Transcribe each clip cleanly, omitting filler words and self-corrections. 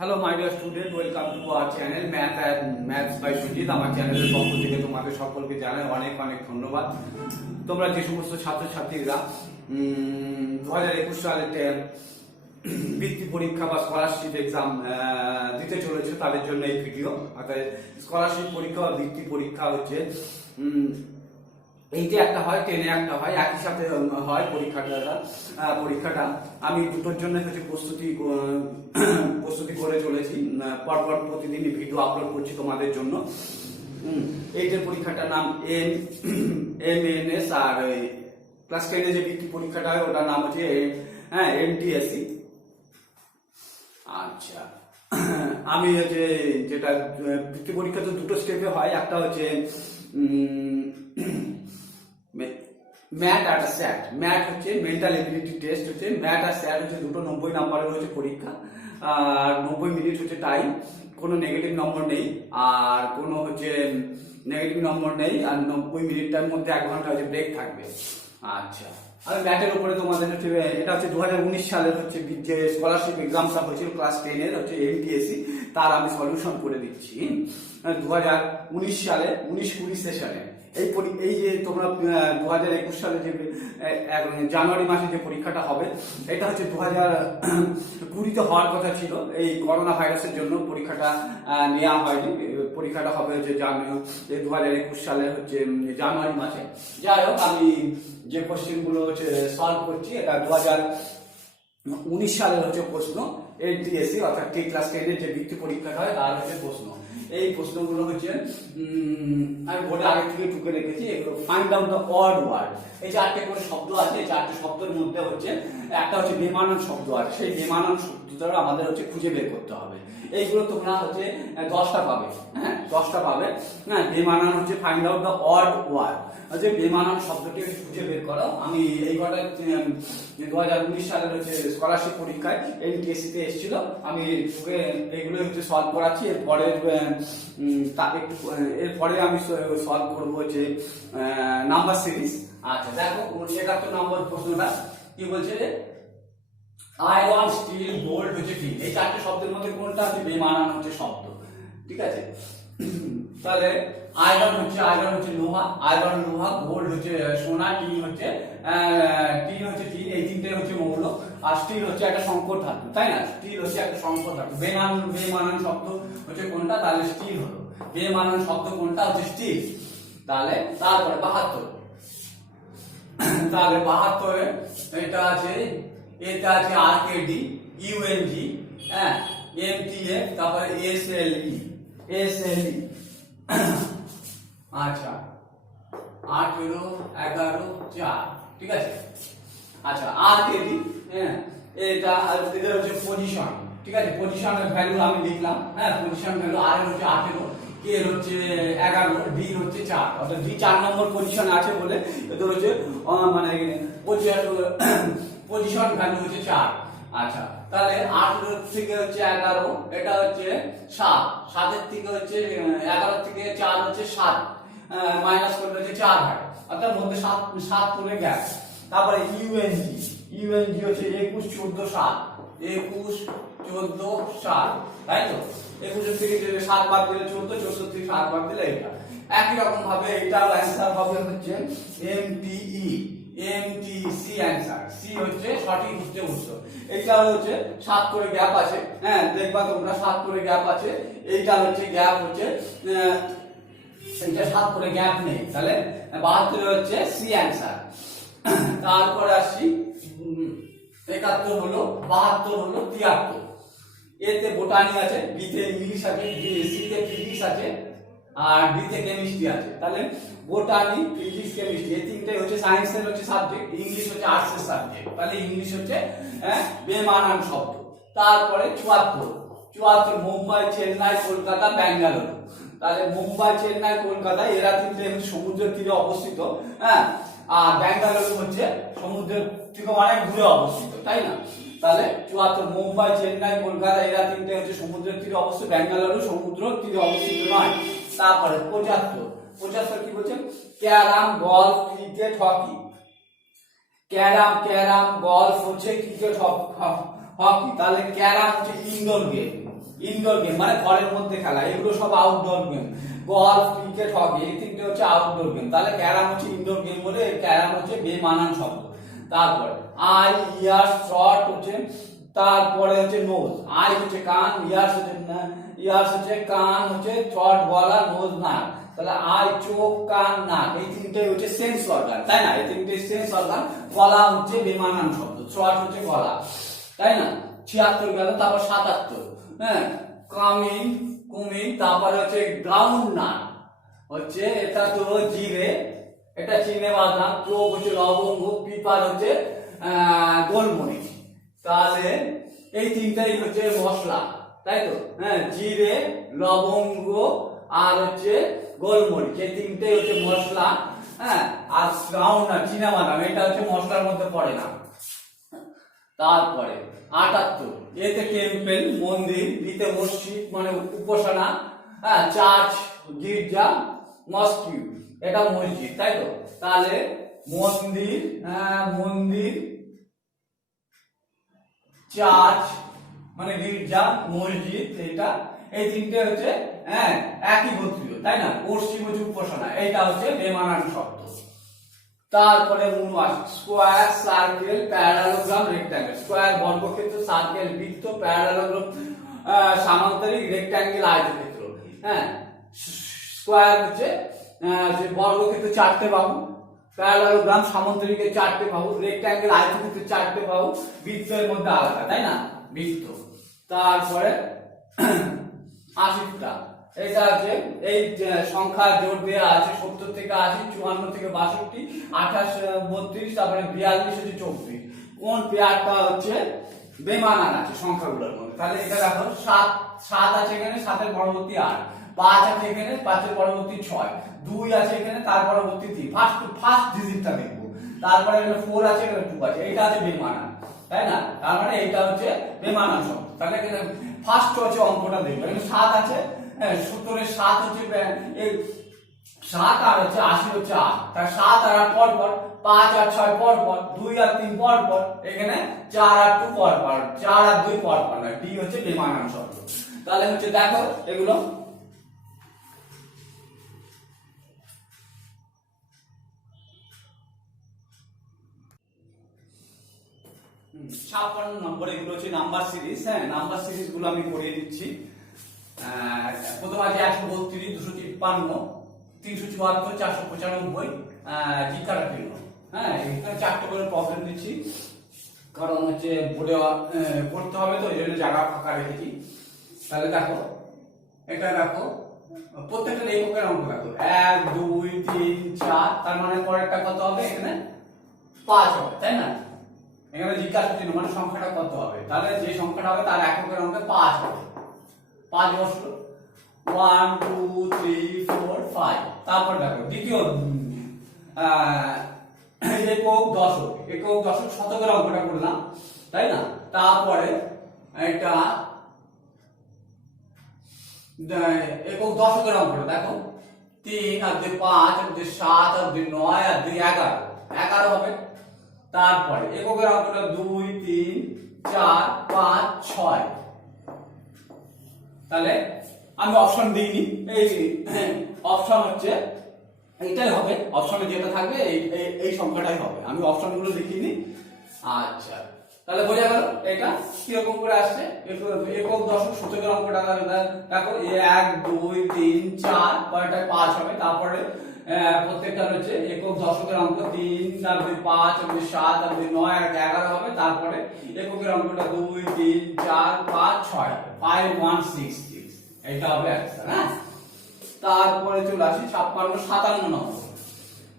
Hello my dear student, welcome to our channel maths by Sujit. আমার চ্যানেলের পক্ষ থেকে তোমাদের সকলকে জানাই অনেক অনেক ধন্যবাদ। তোমরা যে সমস্ত ছাত্রছাত্রীরা 2021 সালে বৃত্তি পরীক্ষা বা স্কলারশিপ এক্সাম দিতে চলেছে তাদের জন্য এই ভিডিও। অর্থাৎ স্কলারশিপ পরীক্ষা বা বৃত্তি পরীক্ষা হচ্ছে এইটা একটা হয়, 10-এ একটা হয়, একই সাথে হয় পরীক্ষাটা আমি দুটোর জন্য হচ্ছে প্রস্তুতি করে চলেছি। পরপর প্রতিদিনই ভিডিও আপলোড করছি তোমাদের জন্য। এইটার পরীক্ষাটার নাম MNS, আর ক্লাস 10-এ যে বৃত্তি পরীক্ষাটা হয় ওটার নাম হচ্ছে MTSC। আচ্ছা, আমি হচ্ছে যেটা বৃত্তি পরীক্ষা তো দুটো স্টেপে হয়, একটা হচ্ছে ম্যাট আর স্যাট। ম্যাট হচ্ছে মেন্টাল এবিলিটি টেস্ট, হচ্ছে ম্যাট আর স্যাট হচ্ছে দুটো 90 নম্বরের হচ্ছে পরীক্ষা, আর 90 মিনিট হচ্ছে টাইম, কোনো নেগেটিভ নম্বর নেই, আর কোনো হচ্ছে নেগেটিভ নম্বর নেই, আর 90 মিনিটটার মধ্যে 1 ঘন্টা হচ্ছে ব্রেক থাকবে। আচ্ছা, আমি ম্যাটের উপরে তোমাদের হচ্ছে এটা হচ্ছে 2019 সালের হচ্ছে যে স্কলারশিপ এক্সামটা হয়েছিল ক্লাস 10-এর হচ্ছে MTSC, তার আমি সলিউশন করে দিচ্ছি। 2019 সালে 19-20 সেশনে এই যে তোমরা 2021 সালে যে জানুয়ারি মাসে যে পরীক্ষাটা হবে, এটা হচ্ছে 2020-তে হওয়ার কথা ছিল। এই করোনা ভাইরাসের জন্য পরীক্ষাটা নেওয়া হয়নি। পরীক্ষাটা হবে হচ্ছে 2021 সালে হচ্ছে জানুয়ারি মাসে। যাই হোক, আমি যে কোশ্চেন গুলো হচ্ছে সলভ করছি, এটা 2019 সালের হচ্ছে প্রশ্ন। MTSC অর্থাৎ ক্লাস 10-এর যে বৃত্তি পরীক্ষাটা হয় তার হচ্ছে প্রশ্ন। এই প্রশ্নগুলো হচ্ছে আমি বোর্ডে আগে থেকে টুকে রেখেছি। এগুলো find out the odd word. এই 4টে করে শব্দ আছে, এই 4টে শব্দের মধ্যে হচ্ছে একটা হচ্ছে বেমানান শব্দ আছে, সেই বেমানান শব্দটা আমাদের হচ্ছে খুঁজে বের করতে হবে। এইগুলো তোমরা হচ্ছে 10টা পাবে। 10টা পাবে। বেমানান হচ্ছে find out the odd word, যে বেমানান শব্দটি খুঁজে বের করো। আমি এই কটা 2019 সালের হচ্ছে স্কলারশিপ পরীক্ষায় MTSC-তে এসেছিল, আমি এইগুলো হচ্ছে সলভ করাচ্ছি। এরপরে আমি সলভ করবো হচ্ছে নাম্বার সিরিজ। আচ্ছা দেখো, 71 নম্বর প্রশ্নটা কি বলছে, আয়রন, স্টিল, গোল্ড হচ্ছে কি? এই 4টে শব্দের মধ্যে কোনটা হচ্ছে বেমানান হচ্ছে শব্দ? ঠিক আছে, তাহলে আয়রন হচ্ছে লোহা, লোহা। গোল্ড হচ্ছে সোনা, টিন হচ্ছে টিন। এই 3টে হচ্ছে মৌল। আর স্টিল হচ্ছে একটা সংকর ধাতু, তাই না? স্টিল হচ্ছে একটা সংকর ধাতু। বেমানান শব্দ হচ্ছে কোনটা? তাহলে স্টিল হলো। বেমানান শব্দ কোনটা? হচ্ছে স্টিল। তাহলে তারপরে 72, তাহলে 72-এ এটা আছে RKD, UNG, MTF, তারপরে SLE। আচ্ছা, 8, 11, 4, ঠিক আছে। আচ্ছা, RKD, এটা হচ্ছে পজিশন, ঠিক আছে। পজিশনের ভ্যালু আমি লিখলাম, পজিশন ভ্যালু। আর হচ্ছে 18, কে হচ্ছে 11, ডি হচ্ছে 4, অর্থাৎ ডি 4 নম্বর পজিশনে আছে বলে এদের হচ্ছে মানে পজিশন ভ্যালু হচ্ছে 4। আচ্ছা, তাহলে 8 থেকে হচ্ছে 11, এটা হচ্ছে 7, 7-এর থেকে হচ্ছে 11 থেকে 4 হচ্ছে 7, মাইনাস করলে হচ্ছে 4 হয়, অর্থাৎ মধ্যে 7 করে গ্যাপ। তারপরে ইউএনজি হচ্ছে 21, 14, 7, 21, 14, 7, তাই তো? 21 থেকে 7 বাদ দিলে 14, 14 থেকে 7 বাদ দিলে এটা। একই রকম ভাবে এটার অ্যান্সার হবে হচ্ছে MTC অ্যান্সার। সি হচ্ছে সঠিক উত্তর। এইটা হচ্ছে 7 করে গ্যাপ আছে, দেখবা তোমরা 7 করে গ্যাপ আছে। এইটা হচ্ছে গ্যাপ হচ্ছে এইটা 7 করে গ্যাপ নেই, তাহলে 72 হচ্ছে সি অ্যান্সার। তারপরে আসি 71 হলো, 72 হলো, 73। এতে বোটানি আছে, বিতে ইংলিশ আছে, সিতে ফিজিক্স আছে, আর ডিতে কেমিস্ট্রি আছে। তাহলে বোটানি, ফিজিক্স, কেমিস্ট্রি এই 3টে হচ্ছে সায়েন্সের হচ্ছে সাবজেক্ট, ইংলিশ হচ্ছে আর্টসের সাবজেক্ট। তাহলে ইংলিশ হচ্ছে বেমানান শব্দ। তারপরে 74 মুম্বাই, চেন্নাই, কলকাতা, ব্যাঙ্গালোর। তাহলে মুম্বাই, চেন্নাই, কলকাতা এরা 3টে সমুদ্রের তীরে অবস্থিত, আর ব্যাঙ্গালোর হচ্ছে সমুদ্রের থেকে অনেক দূরে অবস্থিত, তাই না? তাহলে 74 মুম্বাই, চেন্নাই, কলকাতা এরা 3টে হচ্ছে সমুদ্রের তীরে অবস্থিত, ব্যাঙ্গালোর সমুদ্র তীরে অবস্থিত নয়। তারপরে 75 কি বলছে? Carrom, golf, cricket, hockey. Carrom golf হচ্ছে ক্রিকেট, হকি। তাহলে ক্যারাম হচ্ছে ইনডোর গেম, ইনডোর গেম মানে ঘরের মধ্যে খেলা, এগুলো সব outdoor game. Golf, cricket, hockey এই তিনটে হচ্ছে আউটডোর গেম। তাহলে ক্যারাম হচ্ছে ইনডোর গেম বলে ক্যারাম হচ্ছে বেমানান শব্দ। তারপরে আই, ইয়ার্স, থ্রট হচ্ছে, তারপরে হচ্ছে নোজ। আই হচ্ছে কান, ইয়ার্স হচ্ছে কান হচ্ছে, থ্রট গলা, নোজ নাক। তাহলে আই চোখ, কান, নাক এই তিনটে হচ্ছে সেন্স অর্গান, তাই না? এই তিনটে সেন্স অর্গান। গলা হচ্ছে বেমানান শব্দ, থ্রট হচ্ছে গলা, তাই না? 76 গেল, তারপর 77, হ্যাঁ, কামিং, কুমিং, তারপরে হচ্ছে গ্রাউন্ড নাট হচ্ছে, এটা তো জিরে, এটা চিনে বাদাম, চোখ হচ্ছে লবঙ্গ, পিপার হচ্ছে গোলমরিচ। তাহলে এই তিনটাই হচ্ছে মশলা, তাই তো? হ্যাঁ, জিরে, লবঙ্গ আর হচ্ছে গোলমরিচ এই তিনটেই হচ্ছে মশলা। হ্যাঁ, আর গ্রাউন্ড নাট চিনা বাদাম এটা হচ্ছে মশলার মধ্যে পড়ে না। তারপরে 78, এতে টেম্পল মন্দির, বিতে মসজিদ মানে উপাসনা, হ্যাঁ, চার্চ গির্জা, মস্কিউ এটা মসজিদ, তাই তো? তাহলে মন্দির, মন্দির, চার্চ মানে গির্জা, মসজিদ এটা এই তিনটে হচ্ছে হ্যাঁ একই গোত্রীয়, তাই না? পশ্চিম হচ্ছে উপাসনা, এইটা হচ্ছে বেমানান শব্দ। তারপরে 79, square, circle, parallelogram, rectangle. Square বর্গক্ষেত্র, সার্কেল বৃত্ত, প্যারালোগ্রাম সামান্তরিক, রেক্ট্যাঙ্গেল আয়তক্ষেত্র। হ্যাঁ, স্কোয়ার হচ্ছে যে বর্গক্ষেত্র 4টে বাহু, প্যারালোগ্রাম সামান্তরিকে 4টে বাহু, রেক্ট্যাঙ্গেল আয়তক্ষেত্র 4টে বাহু, বৃত্তের মধ্যে আলাদা, তাই না? বৃত্ত। তারপরে 80টা, এটা আছে এই সংখ্যা জোর দেওয়া আছে 70 থেকে 80, 54 থেকে 62, 28, 32, তারপরে 42 হচ্ছে 34। কোন পেয়ারটা হচ্ছে বেমানান আছে সংখ্যাগুলোর মধ্যে? তাহলে এটা দেখো 7 আছে এখানে, 7 এর পরবর্তী 8, 5 আছে এখানে, 5 এর পরবর্তী 6, 2 আছে এখানে, তার পরবর্তী 3, ফার্স্ট ডিজিটটা দেখবো। তারপরে এখানে 4 আছে, এখানে 2 আছে, এটা আছে বেমানান, তাই না? তার মানে এইটা হচ্ছে বেমানান শব্দ। তাহলে এখানে ফার্স্ট হচ্ছে অঙ্কটা দেখবো, এখানে 7 আছে, 70 এর 7 হচ্ছে এই 7 আর হচ্ছে 80 হচ্ছে 8, তার 7 আর 8 পর পর, 5 আর 6 পর পর, 2 আর 3 পর পর, এখানে 4 আর 2 পর পর, 4 আর 2 পর পর না, ডি হচ্ছে বেমানান শব্দ। তাহলে হচ্ছে দেখো এগুলো 56 নম্বর, এগুলো হচ্ছে নাম্বার সিরিজ। হ্যাঁ, নাম্বার সিরিজ গুলো আমি পড়িয়ে দিচ্ছি। প্রথম আছে 132, 253, 374, 495, জিজ্ঞাসা চিহ্ন। হ্যাঁ, এখানে 4টে করে প্রবলেম দিচ্ছি, কারণ হচ্ছে বোর্ডে পড়তে হবে তো, এই জন্য জায়গা ফাঁকা রেখেছি। তাহলে দেখো এটা দেখো, প্রত্যেকটা এককের অঙ্ক দেখো, 1 2 3 4, তার মানে পরেরটা কত হবে? এখানে 5 হবে, তাই না? এখানে জিজ্ঞাসা চিহ্ন মানে সংখ্যাটা কত হবে, তাহলে যে সংখ্যাটা হবে তার এককের অঙ্কে 5 হবে। 5 বসলো, 1 2 3 4 5। তারপর দেখো দ্বিতীয় একক দশক শতকের অঙ্কটা করলাম, তাই না? তারপরে এটা একক দশকের অঙ্কটা দেখো, 3 আর 2 5 আর 2 7 আর 2 9 আর 2 11 হবে। তারপরে এককের অঙ্কটা 2 3 4 5 6। তাহলে আমি অপশন দিইনি, এই অপশন হচ্ছে এইটাই হবে, অপশনে যেটা থাকবে এই সংখ্যাটাই হবে, আমি অপশনগুলো লিখিনি। আচ্ছা, তাহলে বোঝা গেল এটা কিরকম করে আসছে। একক দশক সূচকের অঙ্কটা দেখো, 1 2 3 4, পরেরটা 5 হবে। তারপরে প্রত্যেকটা হচ্ছে একক দশকের অঙ্ক 3 তারপরে 5 তারপরে 7 তারপরে 9 আর 11 হবে। তারপরে এককের অঙ্কটা 2 3 4 5 6 হবে, 5 1 6 6, এটা হবে অ্যান্সার। হ্যাঁ, তারপরে চলে আসি 56 57 নম্বর।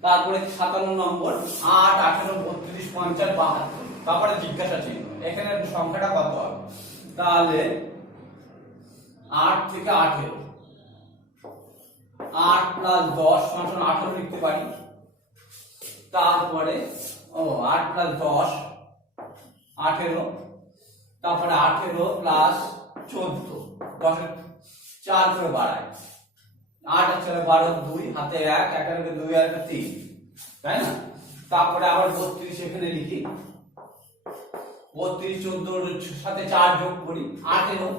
তারপরে 57 নম্বর 8 18 32 50 72, তারপরে জিজ্ঞাসা চিহ্ন, এখানে সংখ্যাটা কত হবে? তাহলে 8 থেকে 18, 8 প্লাস 10 সমান 18 লিখতে পারি। তারপরে 8 প্লাস 10 18, তারপরে 18 প্লাস 14, 10 এর 4 করে বাড়ায়, 8 আর 4 12, 2 হাতে 1, 1 আর 2 আর 3, তাই না? তারপরে আবার 32 এখানে লিখি, 32 14 সাথে 4 যোগ করি 18,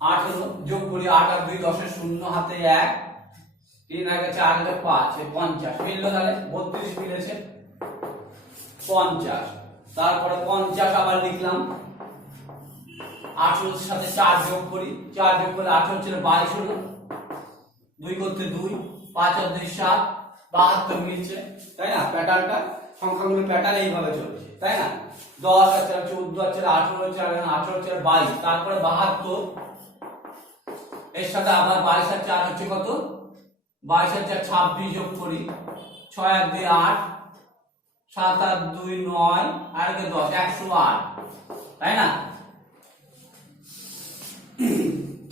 18 যোগ করি 8 আর 2 10 এর 0 হাতে 1 3 আগে 4 আগে 5 50 মিললো তাহলে 32 মিলেছে 50। তারপরে 50 আবার লিখলাম 18 এর সাথে 4 যোগ করি 4 যোগ করলে 18 ছিল 22 হলো 2 করতে 2 5 আর 2 7 72 মিলছে তাই না। প্যাটার্নটা সংখ্যাগুলো প্যাটার্ন এইভাবে চলছে তাই না। 10 আর 4 14 আর 4 18 আর 4 18 আর 4 22 তারপরে 72 এর সাথে আবার 22 আর 4 হচ্ছে কত 22 আর 4 26 যোগ করি 6 আর 2 8 7 আর 2 9 আর 10 108 তাই না।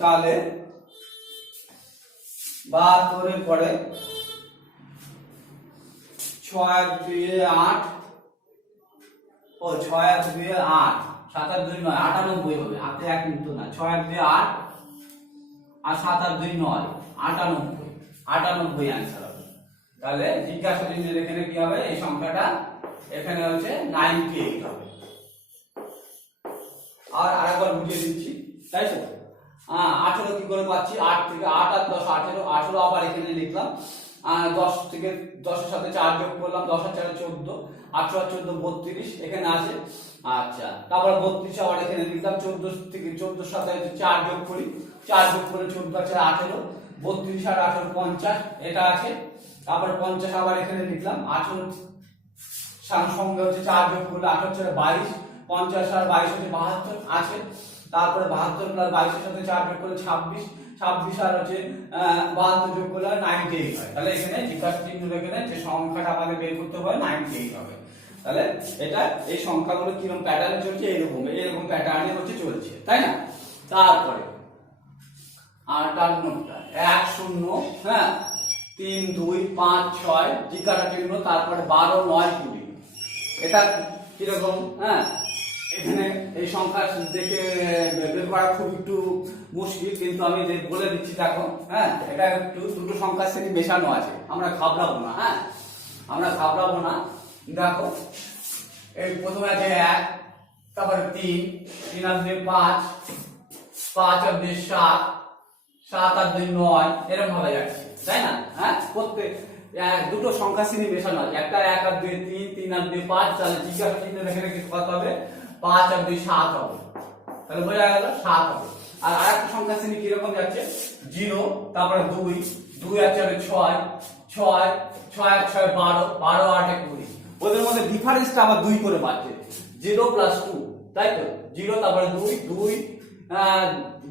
তাহলে 72 এর পরে 6 আর 2 8 ও 6 আর 2 8 7 আর 2 9 98 হবে হাতে 1 কিন্তু না 6 আর 2 8 আর 7 আর 2 9 98 आंसर হবে। তাহলে জিজ্ঞাসা চিহ্নের এখানে কি হবে এই সংখ্যাটা এখানে হচ্ছে 98 হবে। আর আরেকবার বুঝিয়ে দিচ্ছি তাই তো 18 কি করে পাচ্ছি 8 থেকে 8 আর 10 18 18 আবার এখানে লিখলাম 10 থেকে 10 এর সাথে 4 যোগ করলাম 10 আর 4 14 18 আর 14 32 এখানে আছে। আচ্ছা তারপর 32 আবার এখানে লিখলাম 14 থেকে 14 এর সাথে 4 যোগ করি 4 যোগ করে 14 আর 4 18 32 আর 18 50 এটা আছে। তারপর 50 আবার এখানে লিখলাম 18 সঙ্গে হচ্ছে 4 যোগ করলে 18 4 22 50 আর 22 হচ্ছে 72 আছে। তারপরে 72 প্লাস 22 এর সাথে 4 যোগ করলে 26 26 আর হচ্ছে 72 যোগ করলে 98 হয়। তাহলে এখানে জিজ্ঞাসা চিহ্ন এখানে যে সংখ্যাটা আমাদের বের করতে হবে 98 হবে। তাহলে এটা এই সংখ্যাগুলো কিরকম প্যাটার্নে চলছে এরকম প্যাটার্নে হচ্ছে চলছে তাই না। তারপরে 58টা 1 0 হ্যাঁ 3 2 5 6 জিজ্ঞাসা চিহ্ন তারপরে 12 9 20 এটা কিরকম হ্যাঁ এখানে এই সংখ্যা দেখে বের করা খুব একটু মুশকিল কিন্তু আমি বলে দিচ্ছি দেখো হ্যাঁ এটা একটু দুটো সংখ্যার সাথে মেশানো আছে আমরা ঘাবড়াবো না হ্যাঁ আমরা ঘাবড়াবো না। দেখো এই প্রথমে আছে 1 তারপরে 3 3 আর 2 5 5 আর 2 7 7 আর 2 9 এরকম ভাবে যাচ্ছে তাই না। হ্যাঁ প্রত্যেক দুটো সংখ্যা শ্রেণী মেশানো আছে একটা 1 আর 2 3 3 আর 2 5 তাহলে জিজ্ঞাসা চিহ্ন এখানে কি কত হবে 5 আর 2 7 হবে তাহলে বোঝা গেল 7 হবে। আর আরেকটা সংখ্যা শ্রেণী কি রকম যাচ্ছে 0 তারপরে 2 2 আর 4 6 6 6 আর 6 12 12 8 20 ওদের মধ্যে ডিফারেন্সটা আবার 2 করে পাচ্ছে 0 প্লাস 2 তাই তো 0 তারপরে 2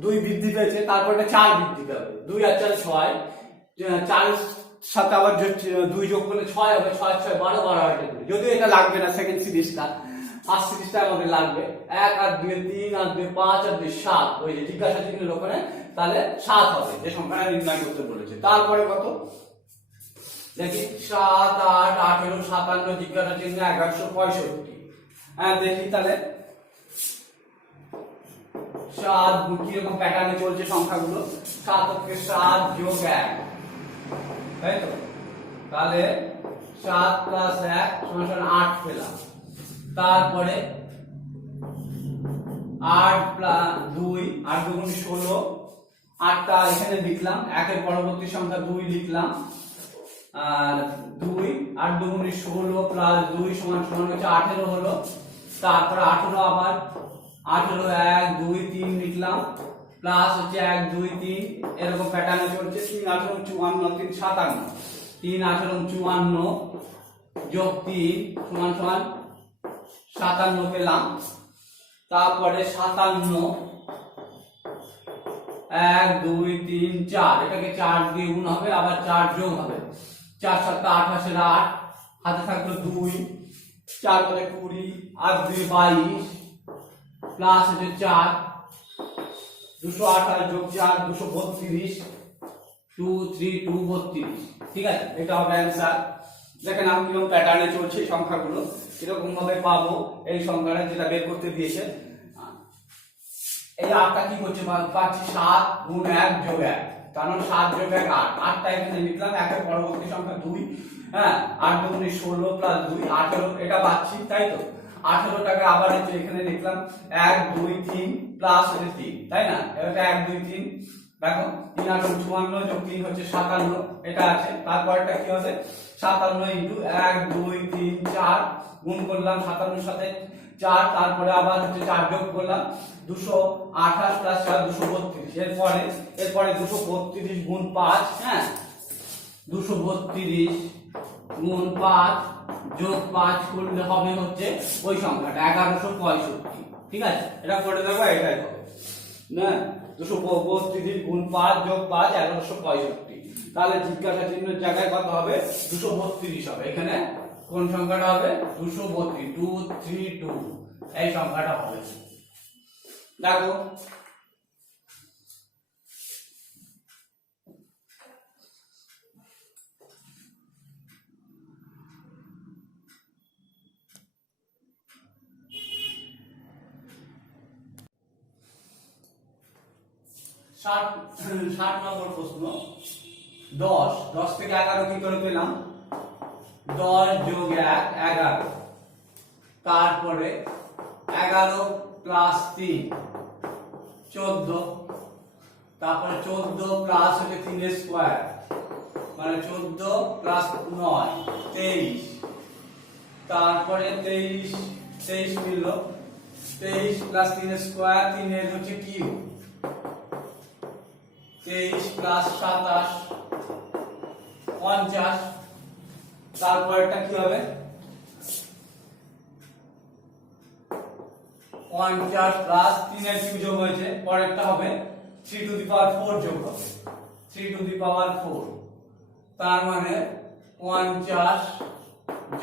2 বৃদ্ধি পেয়েছে তারপরে 4 বৃদ্ধি পাবে 2 আর 4 6 4 সাথে আবার 2 যোগ করলে 6 হবে 6 6 12 12 8 20 যদিও এটা লাগবে না সেকেন্ড সিরিজটা ফার্স্ট সিরিজটা আমাদের লাগবে 1 আর 2 3 আর 2 5 আর 2 7 ওই যে জিজ্ঞাসা চিহ্নের ওখানে তাহলে 7 হবে যে সংখ্যাটা নির্ণয় করতে বলেছে। তারপরে কত দেখি 7 8 18 57 জিজ্ঞাসা চিহ্ন 1165 হ্যাঁ দেখি তাহলে 7 কিরকম প্যাটার্নে চলছে সংখ্যাগুলো 7 থেকে 7 যোগ 1 তাই তো তাহলে 7 প্লাস 1 সমান 8 পেলাম। তারপরে 8 প্লাস 2 8 দুগুণ 16 8টা এখানে লিখলাম একের পরবর্তী সংখ্যা 2 লিখলাম আর 2 8 দুগুণ 16 প্লাস 2 সমান সমান হচ্ছে 18 হলো। তারপরে 18 আবার 18 1 2 3 লিখলাম প্লাস হচ্ছে 1 2 3 এরকম প্যাটার্নে চলছে 3 18 54 3 57 3 18 54 যোগ 3 সমান সমান 57 পেলাম। তারপরে 57 1 2 3 4 এটাকে 4 দিয়ে গুণ হবে আবার 4 যোগ হবে 4 7 28 এর 8 হাতে থাকলো 2 4 করে 20 আর 2 22 প্লাস হচ্ছে 4 228 যোগ 4 232 2 3 2 32 ঠিক আছে এটা হবে অ্যানসার। দেখেন আমি কিরকম প্যাটার্নে চলছে সংখ্যাগুলো কিরকম ভাবে পাবো এই সংখ্যাটা যেটা বের করতে দিয়েছে এই 8টা কি করছে পাচ্ছি 7 গুণ 1 যোগ 1 কারণ 7 যোগ 1 8 8টা এখানে লিখলাম একের পরবর্তী সংখ্যা 2 হ্যাঁ 8 দুগুণ 16 প্লাস 2 18 এটা পাচ্ছি তাই তো 18 টাকা আবার হচ্ছে এখানে লিখলাম 1 2 3 প্লাস হচ্ছে 3, তাই না? এটা 1 2 3, দেখো 3 8 54 যোগ 3 হচ্ছে 57, এটা আছে। তারপরটা কি হবে 57 ইনটু 1 2 3 4 গুণ করলাম 57 এর সাথে 4, তারপরে আবার হচ্ছে 4 যোগ করলাম 228 প্লাস 4 232, এরপরে 232 গুণ 5, হ্যাঁ 232 গুণ 5 যোগ 5 করলে হবে হচ্ছে ওই সংখ্যাটা 1165, ঠিক আছে? এটা করে দেবো, এটাই হবে না 232 গুণ 5 যোগ 5 1165, তাহলে জিজ্ঞাসা চিহ্নের জায়গায় কত হবে 232 হবে। এখানে কোন সংখ্যাটা হবে 232, 232 এই সংখ্যাটা হবে। দেখো ষাট নম্বর প্রশ্ন, 10 থেকে 11 কি করে পেলাম 10 যোগ 1 11, তারপরে 11 প্লাস 3 14, তারপরে 14 প্লাস হচ্ছে 3 এর স্কয়ার মানে 14 প্লাস 9 23, তারপরে 23 মিলল 23 প্লাস 3 এর স্কয়ার 3 এর হচ্ছে কিউব 23 প্লাস 27 50, তারপরটা কি হবে 50 প্লাস 3 এর কিউব যোগ হয়েছে, পরেরটা হবে 3 টু দি পাওয়ার 4 যোগ হবে 3 টু দি পাওয়ার 4, তার মানে 50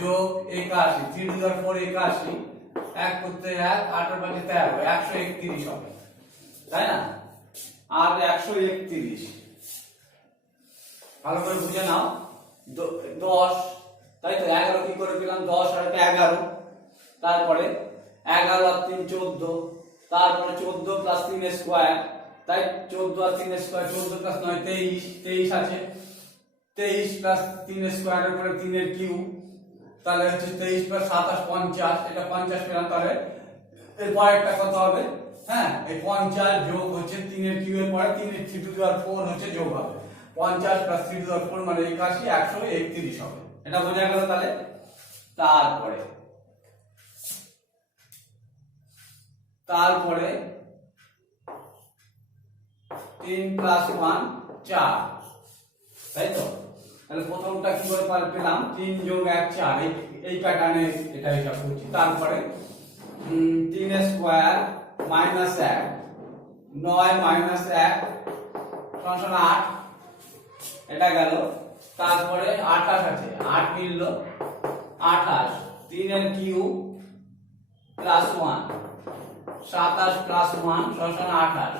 যোগ 81 3 টু দি পাওয়ার 4 81, 1 করতে 1 8 এর পাশে 13 131 হবে, তাই না? আর 131 ভালো করে বুঝে নাও 10, তাই তো 11 কি করে পেলাম 10 আর 11, তারপরে 11 আর 3 14, তারপরে 14 প্লাস 3 এর স্কয়ার, তাই 14 আর 3 এর স্কয়ার 14 প্লাস 9 23 আছে 23 প্লাস 3 এর স্কয়ার এর পরে 3 এর কিউব, তাহলে হচ্ছে 23 প্লাস 27 50, এটা 50 পেলাম। তাহলে এর পরেরটা কত হবে, হ্যাঁ এই 50 যোগ হচ্ছে 3 এর কিউব এর পরে 3 এর 3 টু দি পাওয়ার 4 হচ্ছে যোগ হবে 50 প্লাস 3 টু দি পাওয়ার 4 মানে 81 131 হবে, এটা বোঝা গেল। তাহলে তারপরে 3 প্লাস 1 4, তাই তো? তাহলে প্রথমটা কি করে পেলাম 3 যোগ 1 4, এই প্যাটার্নে এটা হিসাব করছি। তারপরে 3 এর স্কয়ার মাইনাস 1 9 মাইনাস 1 সমান 8, এটা গেল। তারপরে 28 আছে 8 মিলল 28, 3 এর কিউব প্লাস 1 27 প্লাস 1 সমান 28,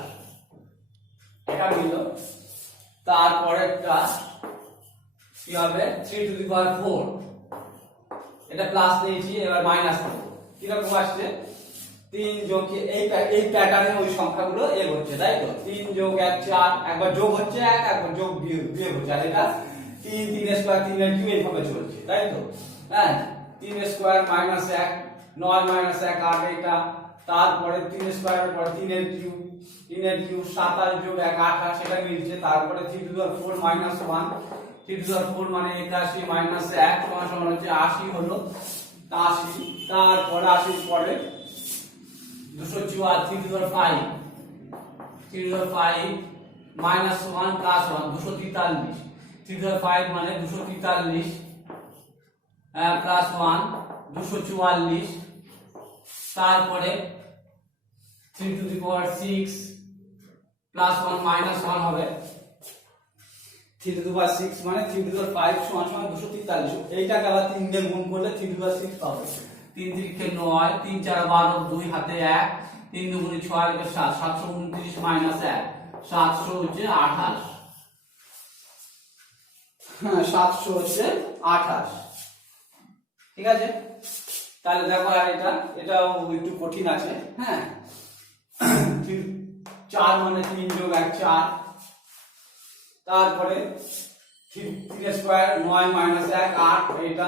এটা মিলল। তারপরেরটা কি হবে 3 টু দি পাওয়ার 4, এটা প্লাস নিয়েছি, এবার মাইনাস নেব। কি রকম আসছে 3 যোগ এই প্যাটার্নে ওই সংখ্যাগুলো এ হচ্ছে, তাই তো? 3 যোগ 1 4, একবার যোগ হচ্ছে 1 একবার যোগ বিয়োগ হচ্ছে, আর এটা 3 3 এর স্কয়ার 3 এর কিউব এইভাবে চলছে, তাই তো? হ্যাঁ 3 এর স্কয়ার মাইনাস 1 9 মাইনাস 1 8, এটা তারপরে 3 এর স্কয়ার এর পর 3 এর কিউব 27 যোগ 1 28, সেটা মিলছে। তারপরে 3 to the power 4 minus 1 3 to the power 4 মানে 81 মাইনাস 1 সমান হচ্ছে 80 হলো 80, তারপরে 80 এর পরে 204 3 to the power 5 3 to the power 5 মাইনাস 1 প্লাস 1 243, 3 টু দি পাওয়ার 5 মানে 243 প্লাস 1 244, তারপরে 3 টু দি পাওয়ার 6 প্লাস 1 মাইনাস 1 হবে 3 টু দি পাওয়ার 6 মানে 3 টু দি পাওয়ার 5 সমান 243, এইটাকে আবার 3 দিয়ে গুণ করলে 3 টু দি পাওয়ার 6 পাবো। 3 3 9 3 4 12 2 হাতে 1 3 2 গুণ 6 এটা 7 729 মাইনাস 1 700 হচ্ছে 28, হ্যাঁ 700 হচ্ছে 28, ঠিক আছে? তাহলে দেখো আর এটাও একটু কঠিন আছে, হ্যাঁ 4 মানে 3 যোগ 1 4, তারপরে 3 এর স্কয়ার 9 মাইনাস 1 8, এটা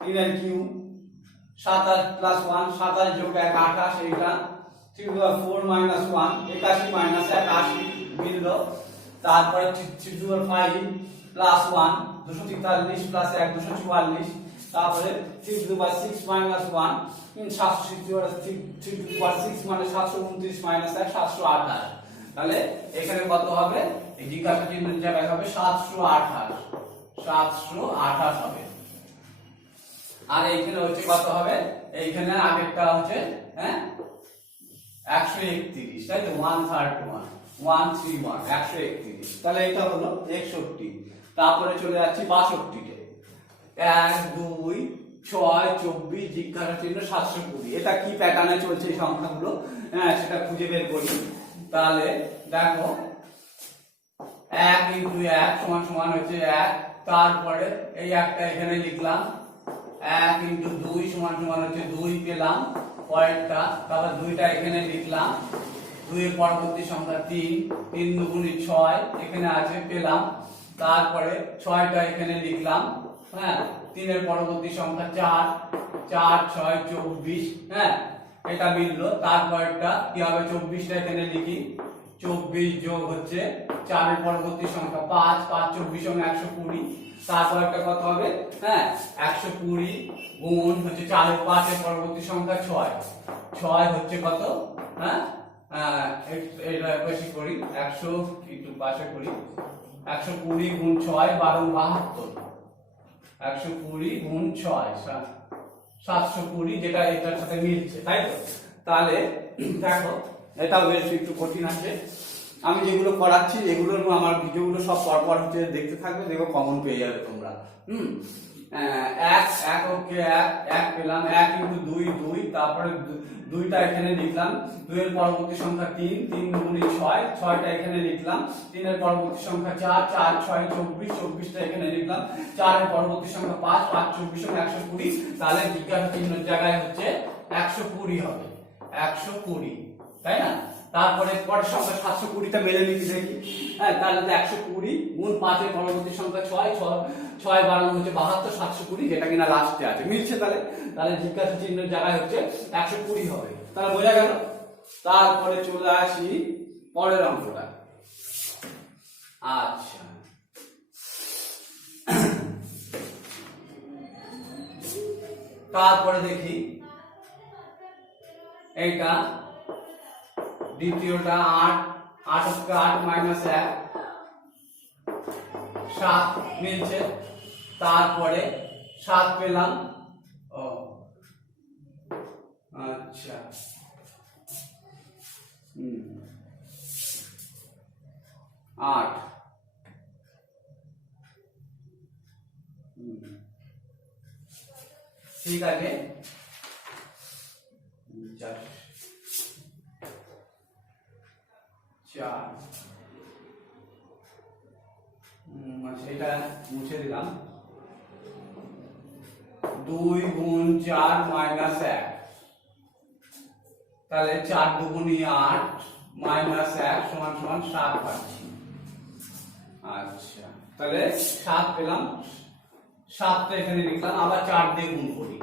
3 এর কিউব 27 প্লাস 1 27 যোগ 1 28 এইটা 3 টু পাওয়ার 4 মাইনাস 1 81 মাইনাস 1 80 মিলল। তারপরে 3 টু পাওয়ার 5 প্লাস 1 243 প্লাস 1 244। তারপরে 3 টু পাওয়ার 6 মাইনাস 1 3 টু পাওয়ার 6 মানে 729 মাইনাস 1 728। তাহলে এখানে কত হবে? এই জিজ্ঞাসা চিহ্নের জায়গায় হবে 728 728 হবে। আর এইখানে হচ্ছে কত হবে? এইখানে আগেরটা হচ্ছে হ্যাঁ 131, তাই তো 131 131 131। তাহলে এটা হলো 61। তারপরে চলে যাচ্ছি 62 তে 1 2 6 24 জিজ্ঞাসা চিহ্ন 720। এটা কি প্যাটার্নে চলছে এই সংখ্যাগুলো, হ্যাঁ সেটা খুঁজে বের করি। তাহলে দেখো 1 ইনটু 1 সমান সমান হচ্ছে 1। তারপরে এই একটা এখানে লিখলাম 1 ইনটু 2 সমান সমান হচ্ছে 2 পেলাম পরেরটা। তারপর 2টা এখানে লিখলাম, 2 এর পরবর্তী সংখ্যা 3 3 দুগুণে 6 এখানে আছে পেলাম। তারপরে 6টা এখানে লিখলাম, হ্যাঁ 3 এর পরবর্তী সংখ্যা 4 4 6 24, হ্যাঁ এটা মিললো। তারপরটা কি হবে? 24টা এখানে লিখি, 24 যোগ হচ্ছে 4 এর পরবর্তী সংখ্যা 5 5 24 সঙ্গে 120। তারপর একটা কত হবে? হ্যাঁ 120 গুণ হচ্ছে 4 এর 5 এর পরবর্তী সংখ্যা 6 6 হচ্ছে কত? হ্যাঁ এটা বেশি করি 100 একটু পাশে করি 120 গুণ 6 12 72 120 গুণ 6 720, যেটা এটার সাথে মিলছে, তাই তো? তাহলে দেখো এটাও বেশ একটু কঠিন আছে। আমি যেগুলো করাচ্ছি এগুলোর আমার ভিডিওগুলো সব পরপর হচ্ছে দেখতে থাকবে, দেখো কমন পেয়ে যাবে তোমরা। 1 1 ওকে 1 1 পেলাম, 1 ইনটু 2 2। তারপরে 2টা এখানে লিখলাম, 2 এর পরবর্তী সংখ্যা 3 3 দুগুণে 6 6টা এখানে লিখলাম। 3 এর পরবর্তী সংখ্যা 4 4 6 24 24টা এখানে লিখলাম। 4 এর পরবর্তী সংখ্যা 5 5 24 সঙ্গে 120। তাহলে জিজ্ঞাসা চিহ্নের জায়গায় হচ্ছে 120 হবে 120, তাই না? তারপরে পরের সংখ্যা 720টা মেলে নিতে দেখি, হ্যাঁ তাহলে 120 গুণ 5 এর পরবর্তী সংখ্যা 6 6 12 হচ্ছে 72 720, যেটা কিনা লাস্টে আছে মিলছে। তাহলে তাহলে জিজ্ঞাসা চিহ্নের জায়গায় হচ্ছে 120 হবে। তাহলে বোঝা গেল। তারপরে চলে আসি পরের অঙ্কটা। আচ্ছা তারপরে দেখি এইটা দ্বিতীয়টা 8 8 8 মাইনাস 1 7 মিলছে। তারপরে 7 পেলাম, ও আচ্ছা 8 ঠিক আছে। 4 সেটা মুছে দিলাম। 2 গুণ 4 মাইনাস 1, তাহলে 4 দুগুণে 8 মাইনাস 1 সমান সমান 7 পাচ্ছি। আচ্ছা তাহলে 7 পেলাম, 7টা এখানে লিখলাম। আবার 4 দিয়ে গুণ করি,